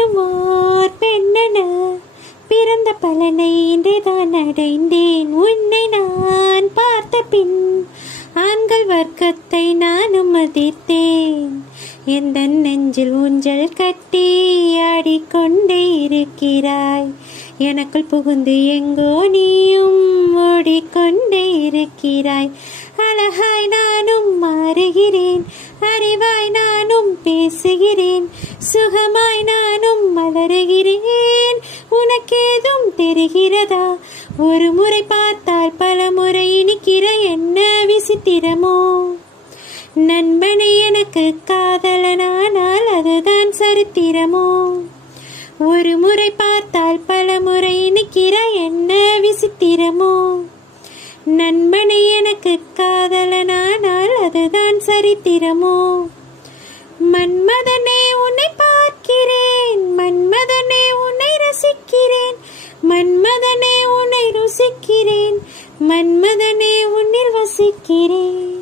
நானும் ஓர் பெண்ணென பிறந்த பலனை இன்றுதான் அடைந்தேன். உன்னை நான் பார்த்த பின் ஆண்கள் வர்க்கத்தை நானும் மதித்தேன். எந்த நெஞ்சில் ஊஞ்சல் கட்டி ஆடிக்கொண்டே இருக்கிறாய். எனக்குள் புகுந்து எங்கோ நீயும் ஓடிக்கொண்டே இருக்கிறாய். அழகாய் நானும் மாறுகிறேன், அறிவாய் நானும் பேசுகிறேன், சுகமாய் நானும் மலருகிறேன். உனக்கேதும் தெரிகிறதா? ஒரு முறை பார்த்தால் பல முறை இனிக்கிற என்ன விசித்திரமோ? நண்பனை எனக்கு காதலனானால் அதுதான் சரித்திரமோ? ஒரு முறை பார்த்தால் பல முறை இனிக்கிற என்ன விசித்திரமோ? நண்பனை எனக்கு காதலனானால் அதுதான் சரித்திரமோ? மன்மதனே உன்னை பார்க்கிறேன், மன்மதனே உன்னை ரசிக்கிறேன், மன்மதனே உன்னை ருசிக்கிறேன், மன்மதனே உன்னில் வசிக்கிறேன்.